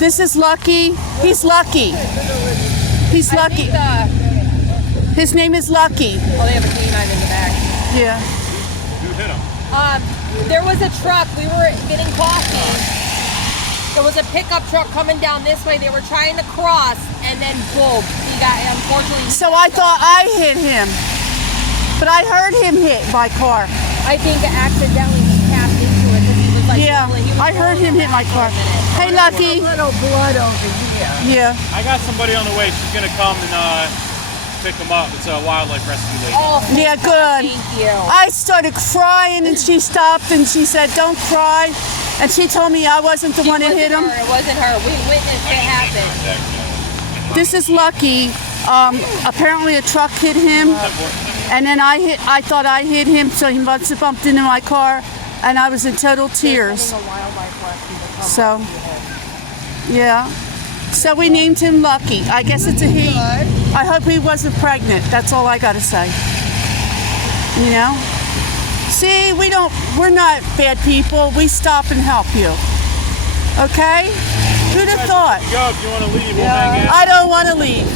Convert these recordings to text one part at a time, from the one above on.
This is Lucky. He's Lucky. He's Lucky. His name is Lucky. Oh, they have a canine in the back. Yeah. Who hit him? There was a truck. We were getting coffee. There was a pickup truck coming down this way. They were trying to cross, and then boom, he got unfortunately. So I thought I hit him, but I heard him hit my car. I think accidentally he passed into it because he was like. Yeah, I heard him hit my car. Hey, Lucky. A little blood over here. Yeah. I got somebody on the way. She's gonna come and pick him up. It's a wildlife rescue lady. Oh, Yeah, good. thank you. I started crying and she stopped and she said, "Don't cry." And she told me I wasn't the one that hit him. It wasn't her. We witnessed it happen. This is Lucky. Apparently a truck hit him, and then I thought I hit him, so he must have bumped into my car, and I was in total tears. So, yeah. So we named him Lucky. I guess it's a he. I hope he wasn't pregnant. That's all I gotta say. You know? See, we're not bad people. We stop and help you. Okay? Who'd have thought? Go if you want to leave. We'll hang out. I don't want to leave.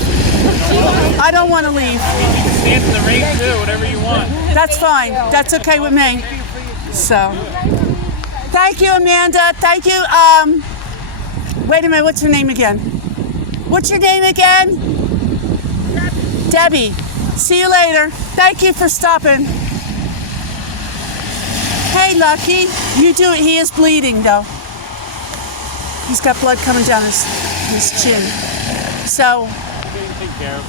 I don't want to leave. You can stand in the rain too, whatever you want. That's fine. That's okay with me. So, thank you, Amanda. Thank you. Wait a minute. What's your name again? What's your name again? Debbie. See you later. Thank you for stopping. Hey, Lucky. You do it. He is bleeding, though. He's got blood coming down his chin. So, Take care of.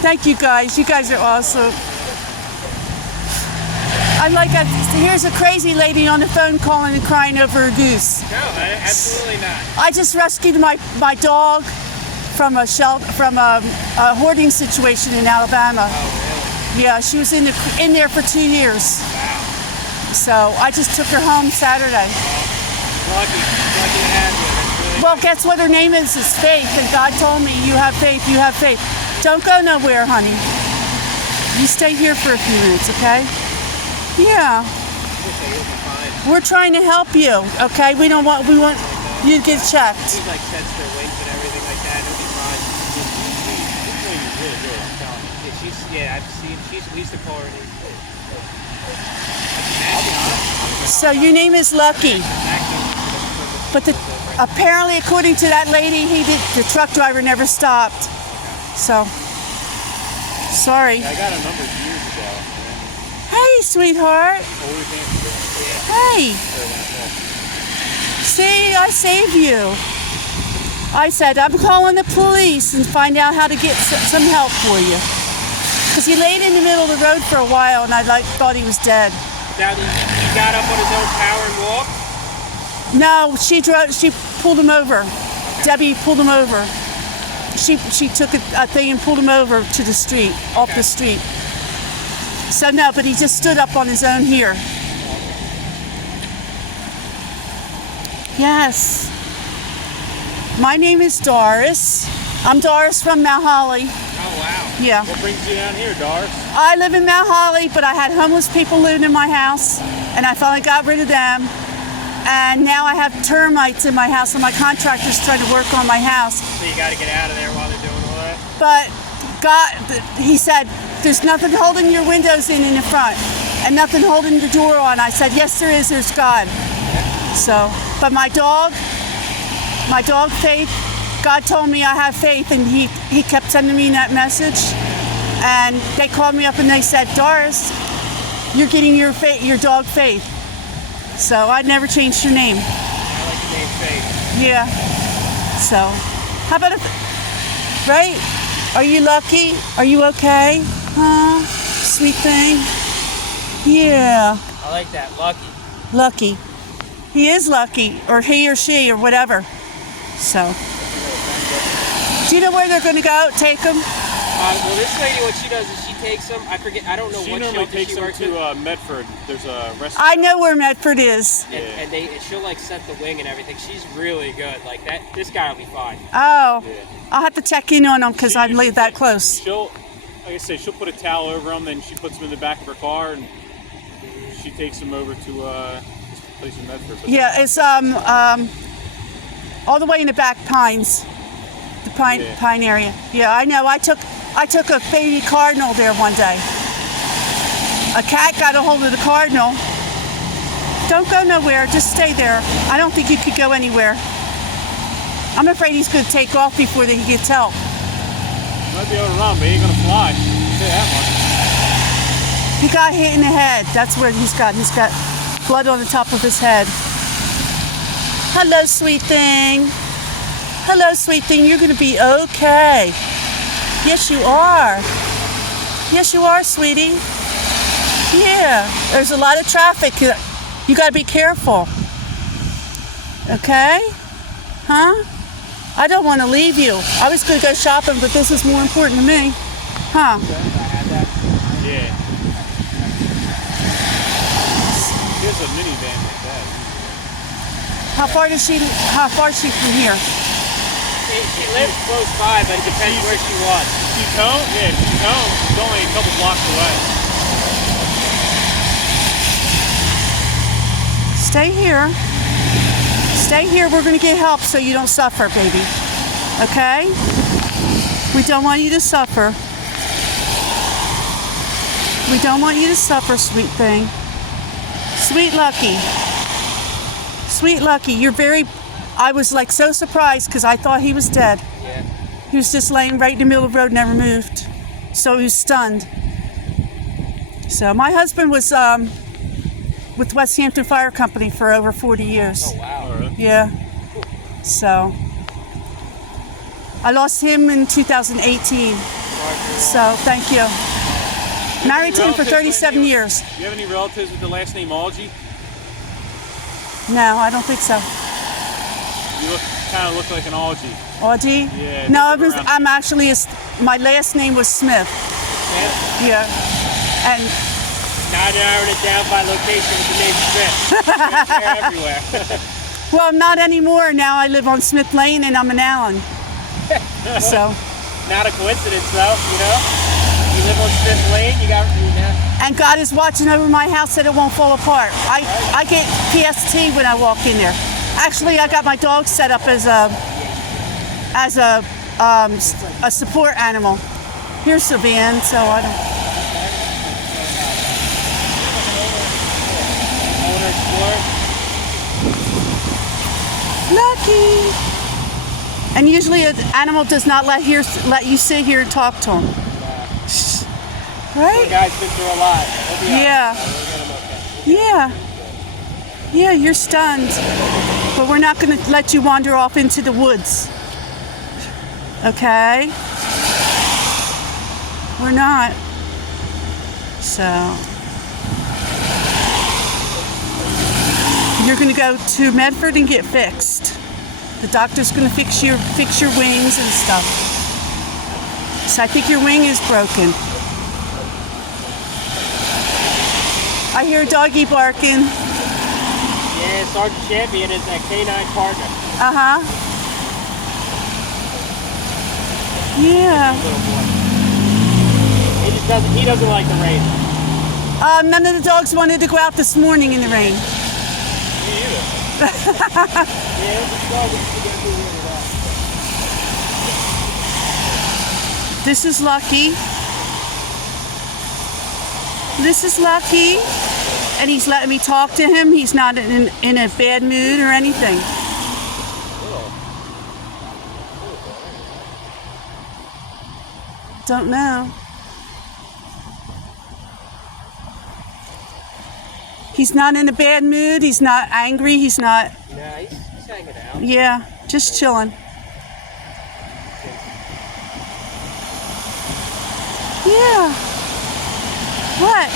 thank you guys. You guys are awesome. Here's a crazy lady on the phone calling and crying over a goose. No, absolutely not. I just rescued my dog from a hoarding situation in Alabama. Oh, really? Yeah, she was in there for 2 years. Wow. So I just took her home Saturday. Lucky to have you. That's really Well, guess what her name is? It's Faith, and God told me, you have faith, you have faith. Don't go nowhere, honey. You stay here for a few minutes, okay? Yeah. We're trying to help you, okay? We want you to get checked. She's like sets their wings and everything like that. It'll be fine. This lady's really good, I'm telling you. Yeah, I've seen. We used to call her name. So your name is Lucky. But apparently, according to that lady, the truck driver never stopped. So, sorry. Yeah, I got a number of years ago. Hey, sweetheart. Hey. See, I saved you. I said, I'm calling the police and find out how to get some help for you. Because he laid in the middle of the road for a while, and I thought he was dead. Now, he got up on his own power and walked? No, she pulled him over. Debbie pulled him over. She took a thing and pulled him over to the street, off the street. So no, but he just stood up on his own here. Yes. My name is Doris. I'm Doris from Mount Holly. Oh, wow. Yeah. What brings you down here, Doris? I live in Mount Holly, but I had homeless people living in my house, and I finally got rid of them. And now I have termites in my house, and my contractor's trying to work on my house. So you got to get out of there while they're doing all that? But he said, there's nothing holding your windows in the front, and nothing holding the door on. I said, yes, there is. There's God. So, but my dog Faith, God told me I have faith, and he kept sending me that message. And they called me up and they said, Doris, you're getting your dog Faith. So I never changed your name. I like the name Faith. Yeah. So, how about right? Are you lucky? Are you okay? Huh? Sweet thing. Yeah. I like that. Lucky. Lucky. He is lucky, or he or she, or whatever. So. Do you know where they're going to go? Take them? Well, this lady, what she does is she takes them. I forget. I don't know She what normally shelter takes she them works to at. Medford. There's a restaurant. I know where Medford is. And she'll like set the wing and everything. She's really good. Like that. This guy will be fine. Oh. Yeah. I'll have to check in on them because I live that close. She'll, like I say, she'll put a towel over them, then she puts them in the back of her car, and she takes them over to this place in Medford. But Yeah, it's All the way in the back pines. The pine area. Yeah, I know. I took a baby cardinal there one day. A cat got a hold of the cardinal. Don't go nowhere. Just stay there. I don't think you could go anywhere. I'm afraid he's going to take off before he gets help. He might be able to run, but he ain't gonna fly. I'll say that much. He got hit in the head. That's what he's got. He's got blood on the top of his head. Hello, sweet thing. Hello, sweet thing. You're going to be okay. Yes, you are. Yes, you are, sweetie. Yeah. There's a lot of traffic. You got to be careful. Okay? Huh? I don't want to leave you. I was going to go shopping, but this is more important to me. Huh? Yeah. Here's a minivan like that. How far is she from here? She lives close by, but it depends where she was. She's home? Yeah, she's home. She's only a couple blocks away. Stay here. Stay here. We're going to get help so you don't suffer, baby. Okay? We don't want you to suffer. We don't want you to suffer, sweet thing. Sweet Lucky. Sweet Lucky. I was like so surprised because I thought he was dead. Yeah. He was just laying right in the middle of the road, never moved. So he was stunned. So my husband was with West Hampton Fire Company for over 40 years. Oh, wow. Yeah. So I lost him in 2018. So thank you. Married to him for 37 years. Do you have any relatives with the last name Algie? No, I don't think so. You kind of look like an Algie. Audie? Yeah. No, I'm actually, my last name was Smith. Smith? Yeah. And Now they're narrowing it down by location with the name Smith. They're everywhere. well, I'm not anymore. Now I live on Smith Lane and I'm an Allen. So. Not a coincidence, though, you know? You live on Smith Lane, you got... And God is watching over my house that it won't fall apart. I get PST when I walk in there. Actually, I got my dog set up as a support animal. Here's the van, so I don't... Lucky! And usually an animal does not let you sit here and talk to him. Right? The guy's been through a lot. Yeah. Yeah. Yeah, you're stunned. But we're not going to let you wander off into the woods. Okay? We're not. So. You're going to go to Medford and get fixed. The doctor's going to fix your wings and stuff. So I think your wing is broken. I hear a doggy barking. Yeah, Sergeant Champion is that canine partner. Uh-huh. Yeah. He doesn't like the rain. None of the dogs wanted to go out this morning in the rain. Me either. Yeah, this dog is going to do that. This is Lucky. This is Lucky. And he's letting me talk to him. He's not in a bad mood or anything. Don't know. He's not in a bad mood. He's not angry. He's not... Nah, he's hanging out. Yeah, just chilling. Yeah. What?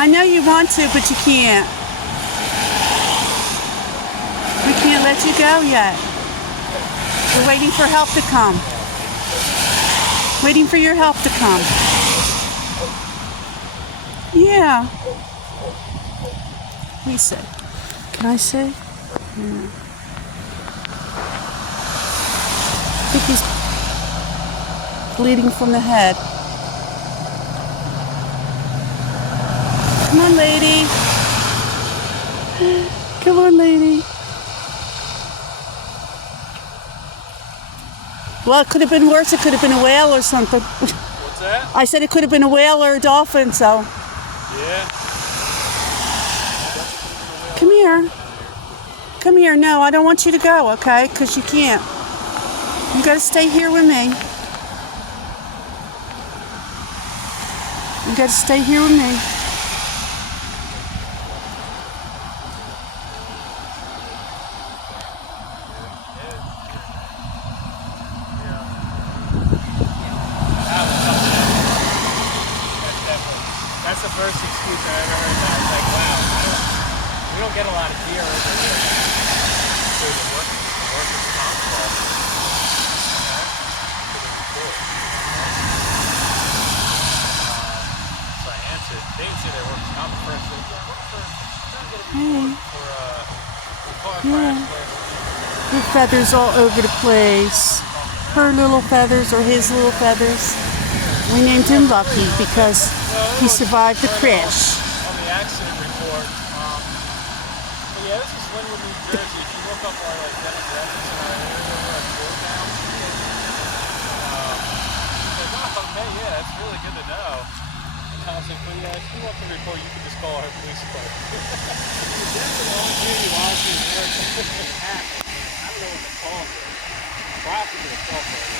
I know you want to, but you can't. We can't let you go yet. We're waiting for help to come. Waiting for your help to come. Yeah. Let me see. Can I see? Yeah. I think he's bleeding from the head. Come on, lady. Come on, lady. Well, it could have been worse. It could have been a whale or something. What's that? I said it could have been a whale or a dolphin, so. Yeah. Come here. Come here. No, I don't want you to go, okay? Because you can't. You got to stay here with me. You got to stay here with me. That's the first excuse I ever heard. That was like, wow, we don't get a lot of deer over here. So the workers' comp call. To the report. So I answered. They didn't say they workers' comp first. They said, "What first? Trying to get a report for a car crash." Her feathers all over the place. Her little feathers or his little feathers. We named him Lucky because he survived the crash. On the accident report. But yeah, this is Linwood, New Jersey. If you look up our demographics in our area, we're at Georgetown. Like, oh, okay, yeah, that's really good to know. And I was like, well, yeah, if you want the report, you can just call our police department. Definitely all community watching work. I don't know what the cause is. Possibly a cell phone.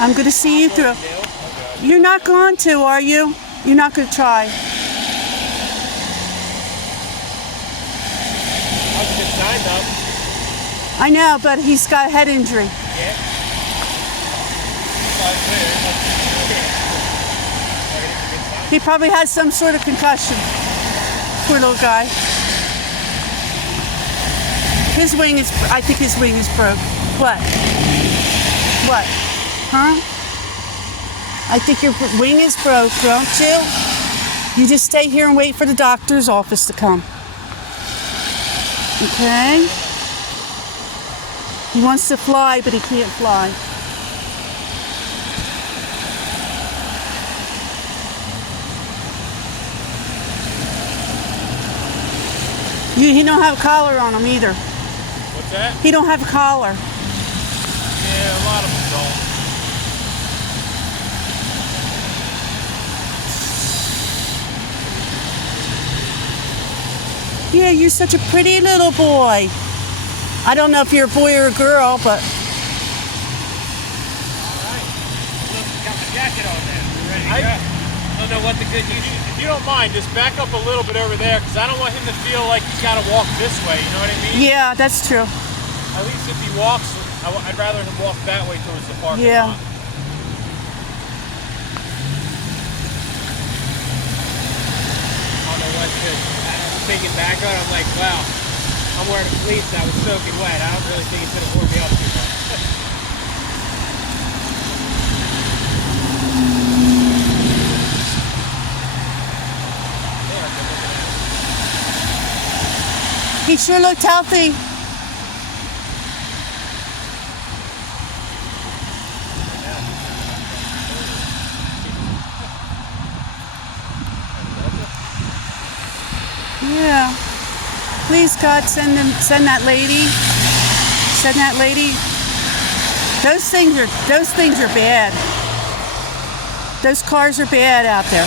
I'm going to see you through. You're not going to, are you? You're not going to try. I was just signed up. I know, but he's got a head injury. Yeah. He probably has some sort of concussion. Poor little guy. His wing is, I think his wing is broke. What? What? Huh? I think your wing is broke, don't you? You just stay here and wait for the doctor's office to come. Okay? He wants to fly, but he can't fly. He don't have a collar on him either. What's that? He don't have a collar. Yeah, a lot of them don't. Yeah, you're such a pretty little boy. I don't know if you're a boy or a girl, but Alright. Look, got my jacket on there. You ready to go? I don't know what the good news is. If you don't mind, just back up a little bit over there, because I don't want him to feel like he's got to walk this way, you know what I mean? yeah, that's true. At least if he walks, I'd rather him walk that way towards the parking Yeah. lot. I don't know what's good. I'm thinking back on it, I'm like, wow, I'm wearing a fleece and I was soaking wet. I don't really think it's going to warm me up too much. He sure looked healthy. Yeah. Please, God, send that lady. Send that lady. Those things are bad. Those cars are bad out there.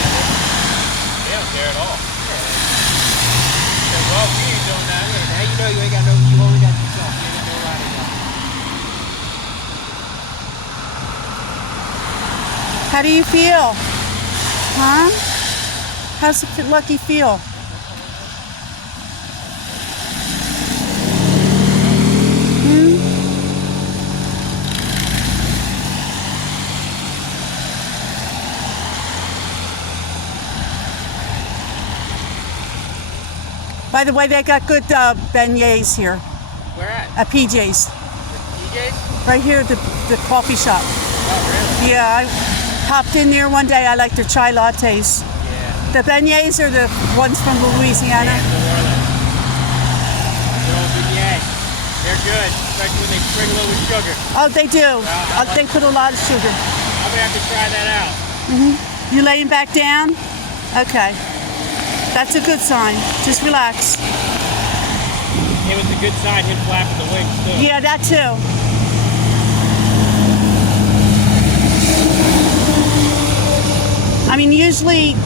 They don't care at all. Say, well, we ain't doing that. Now you know you ain't got no, you only got yourself. You ain't got no riding on. How do you feel? Huh? How's Lucky feel? By the way, they got good beignets here Where at? at PJ's. DJs? Right here at the coffee shop. Oh, really? Yeah, I popped in there one day. I like their chai lattes. Yeah. The beignets are the ones from Louisiana. Yeah, New Orleans. Good old beignets. They're good, especially when they sprinkle it with sugar. Oh, they do. They put a lot of sugar. I'm gonna have to try that out. You laying back down? Okay. That's a good sign. Just relax. It was a good sign, him flapping the wings too. Yeah, that too. I mean, usually,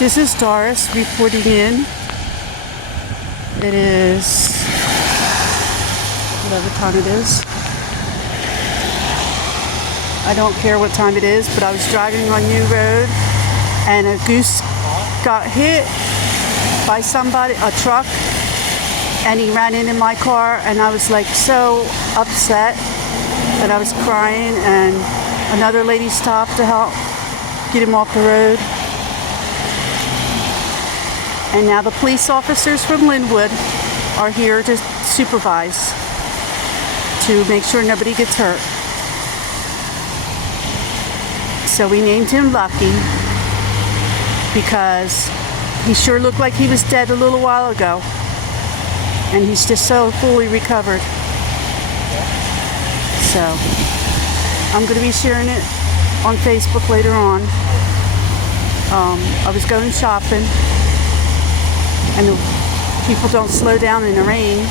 this is Doris reporting in. It is whatever time it is. I don't care what time it is, but I was driving on New Road and a goose got hit by somebody, a truck, and he ran into my car, and I was like so upset that I was crying, and another lady stopped to help get him off the road. And now the police officers from Linwood are here to supervise, to make sure nobody gets hurt. So we named him Lucky because he sure looked like he was dead a little while ago. And he's just so fully recovered. So I'm going to be sharing it on Facebook later on. I was going shopping. And the people don't slow down in the rain.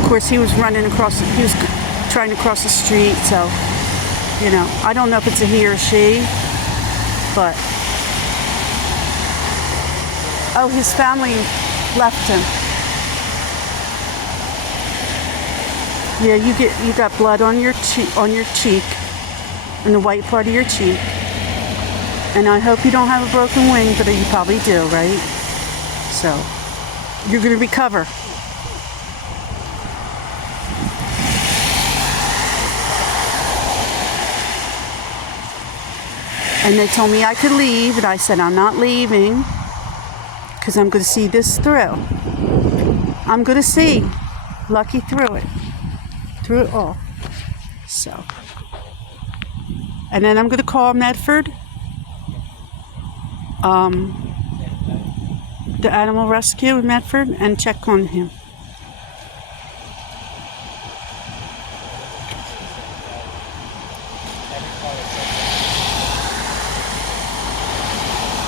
Of course, he was running across, he was trying to cross the street, so, you know, I don't know if it's a he or she, but, oh, his family left him. Yeah, you got blood on your cheek, on the white part of your cheek. And I hope you don't have a broken wing, but you probably do, right? So, you're going to recover. And they told me I could leave, and I said, I'm not leaving, because I'm going to see this through. I'm going to see Lucky through it all. So, and then I'm going to call Medford. The animal rescue in Medford and check on him.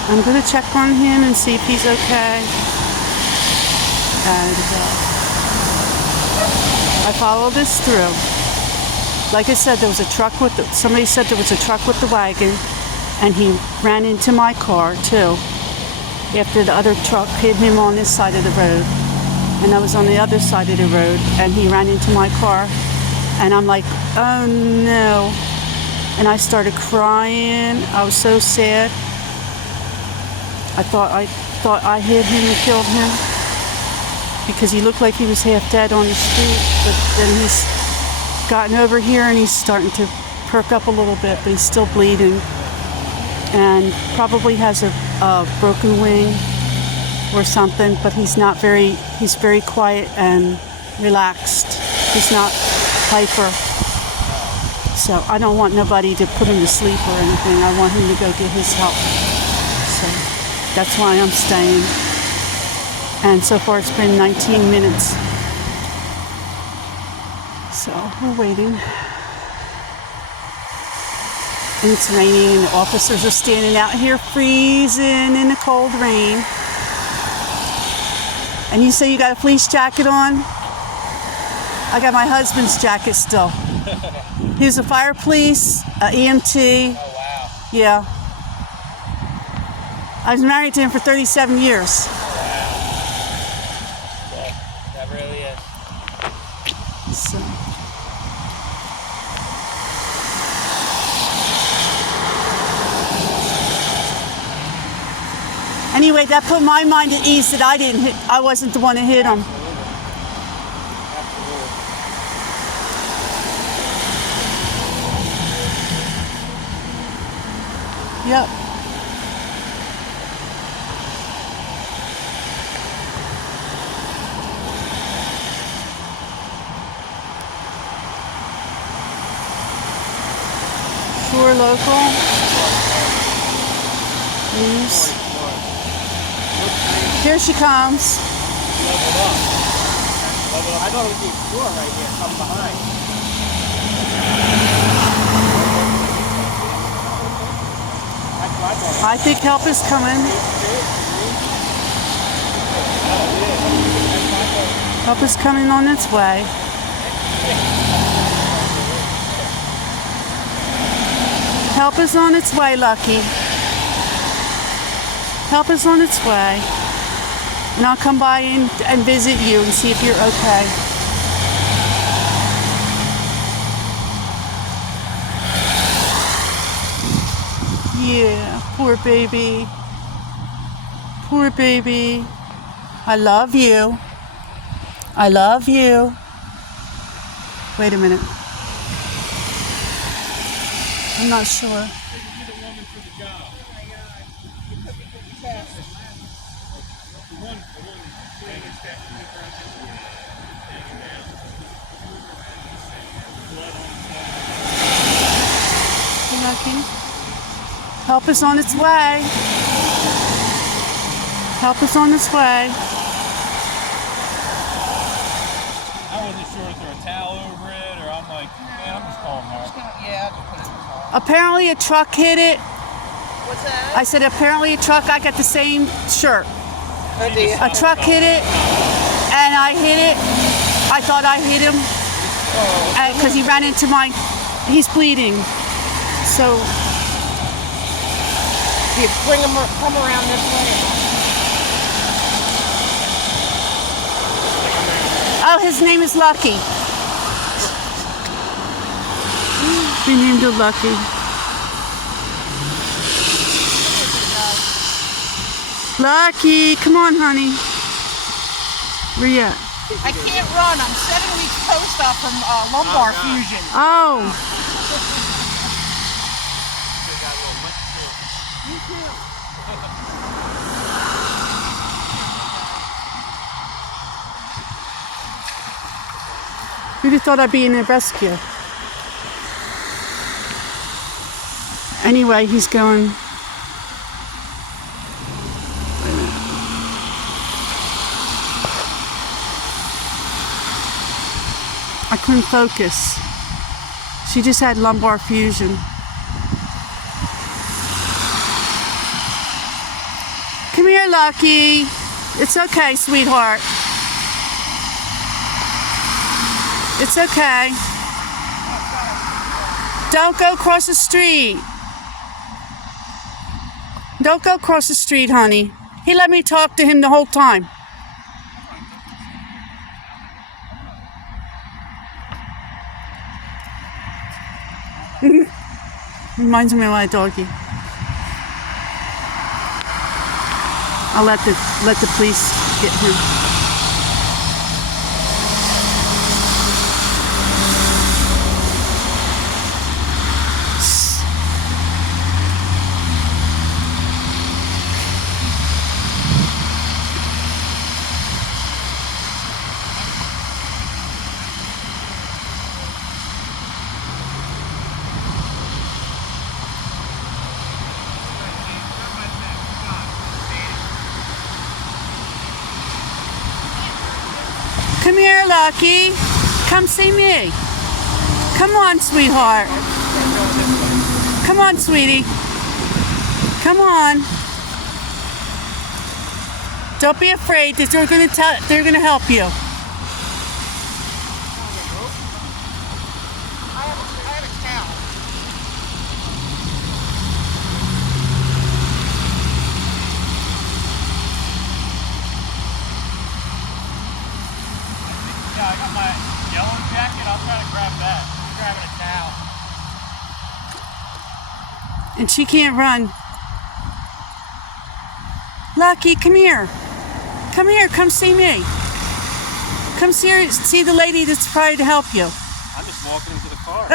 I'm going to check on him and see if he's okay. And I follow this through. Like I said, there was a truck with somebody said there was a truck with the wagon. And he ran into my car, too, after the other truck hit him on this side of the road. And I was on the other side of the road, and he ran into my car. And I'm like, oh, no. And I started crying. I was so sad. I thought I hit him and killed him because he looked like he was half dead on the street. But then he's gotten over here, and he's starting to perk up a little bit, but he's still bleeding. And probably has a broken wing or something, but he's very quiet and relaxed. He's not hyper. So I don't want nobody to put him to sleep or anything. I want him to go get his help. So that's why I'm staying. And so far it's been 19 minutes. So we're waiting. And it's raining, and the officers are standing out here freezing in the cold rain. And you say you got a fleece jacket on? I got my husband's jacket still. He was a fire police, an EMT. Oh, wow. Yeah. I was married to him for 37 years. Wow. Yeah, that really is. So. Anyway, that put my mind at ease that I wasn't the one that hit him. Yep. local. Goose. Here she comes. Leveled up. I thought it would be a store right here, coming behind. That's what I thought. I think help is coming. Help is coming on its way. Help is on its way, Lucky. Help is on its way. And I'll come by and visit you and see if you're okay. Yeah, poor baby. Poor baby. I love you. I love you. Wait a minute. I'm not sure. Lucky. Help is on its way. Help is on its way. I wasn't sure if there was a towel over it, or I'm like, man, I'm just calling her. Yeah, I'll just put it in the car. Apparently a truck hit it. What's that? I said apparently a truck. I got the same shirt. Oh, do you? A truck hit it, and I hit it. I thought I hit him because he ran into my. He's bleeding. So You bring them, come around this way. oh, his name is Lucky. We named him Lucky. Lucky, come on, honey. Where you at? I can't run. I'm 7 weeks post-op from lumbar fusion. Oh. Who'd have thought I'd be in a rescue? Anyway, he's going. I couldn't focus. She just had lumbar fusion. Come here, Lucky. It's okay, sweetheart. It's okay. Don't go across the street. Don't go across the street, honey. He let me talk to him the whole time. Reminds me of my doggy. I'll let the police get him. Come here, Lucky. Come see me. Come on, sweetheart. Come on, sweetie. Come on. Don't be afraid. They're gonna help you. I have a towel. Yeah, I got my yellow jacket. I'll try to grab that. I'm grabbing a towel. And she can't run. Lucky, come here. Come here, come see me. Come see the lady that's trying to help you. I'm just walking into the car.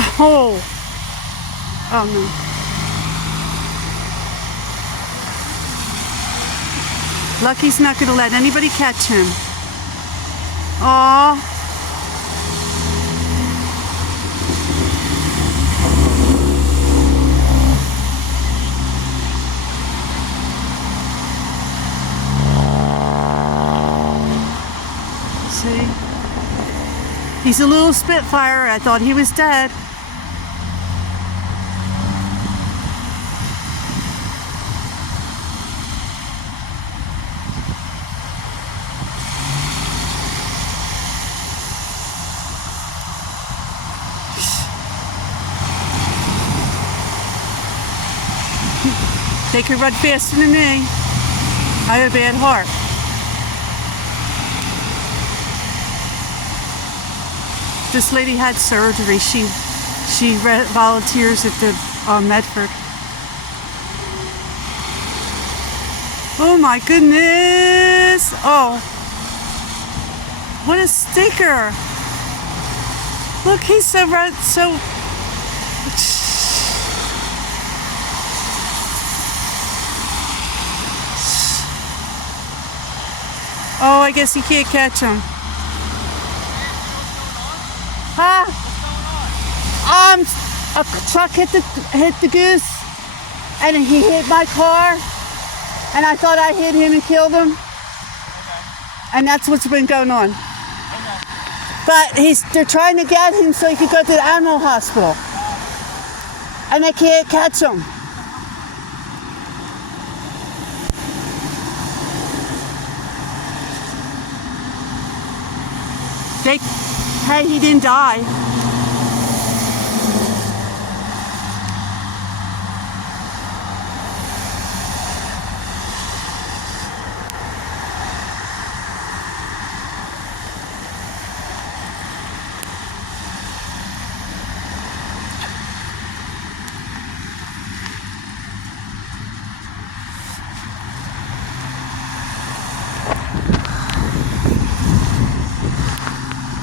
Oh. Oh no. Lucky's not going to let anybody catch him. Aw. See? He's a little spitfire. I thought he was dead. They could run faster than me. I have a bad heart. This lady had surgery. She volunteers at the Medford. Oh my goodness! Oh, what a sticker! Look, he's so red, so. Oh, I guess you can't catch him. Huh? A truck hit the Goose, and he hit my car, and I thought I hit him and killed him. Okay. And that's what's been going on. Okay. But they're trying to get him so he could go to the animal hospital, and they can't catch him. Hey, he didn't die.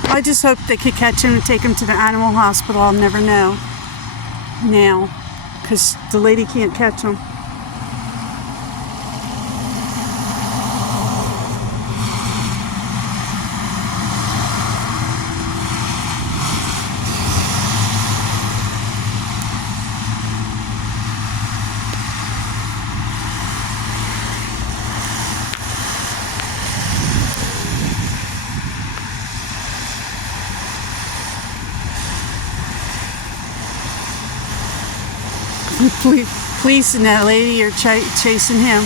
I just hope they could catch him and take him to the animal hospital. I'll never know now, because the lady can't catch him. Police and that lady are chasing him.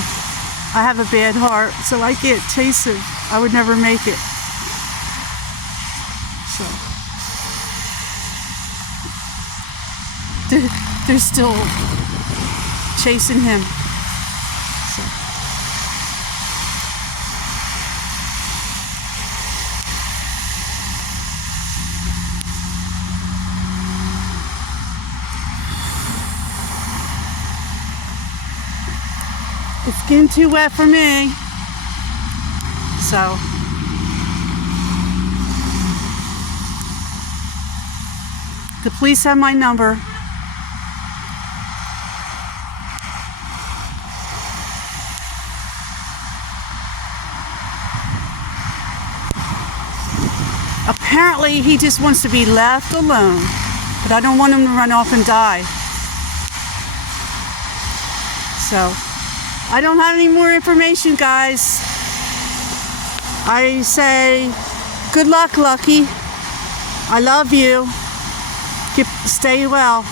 I have a bad heart, so I can't chase him. I would never make it. So they're still chasing him. So. It's getting too wet for me. So. The police have my number. Apparently he just wants to be left alone, but I don't want him to run off and die. So, I don't have any more information, guys. I say, good luck, Lucky. I love you. Stay well.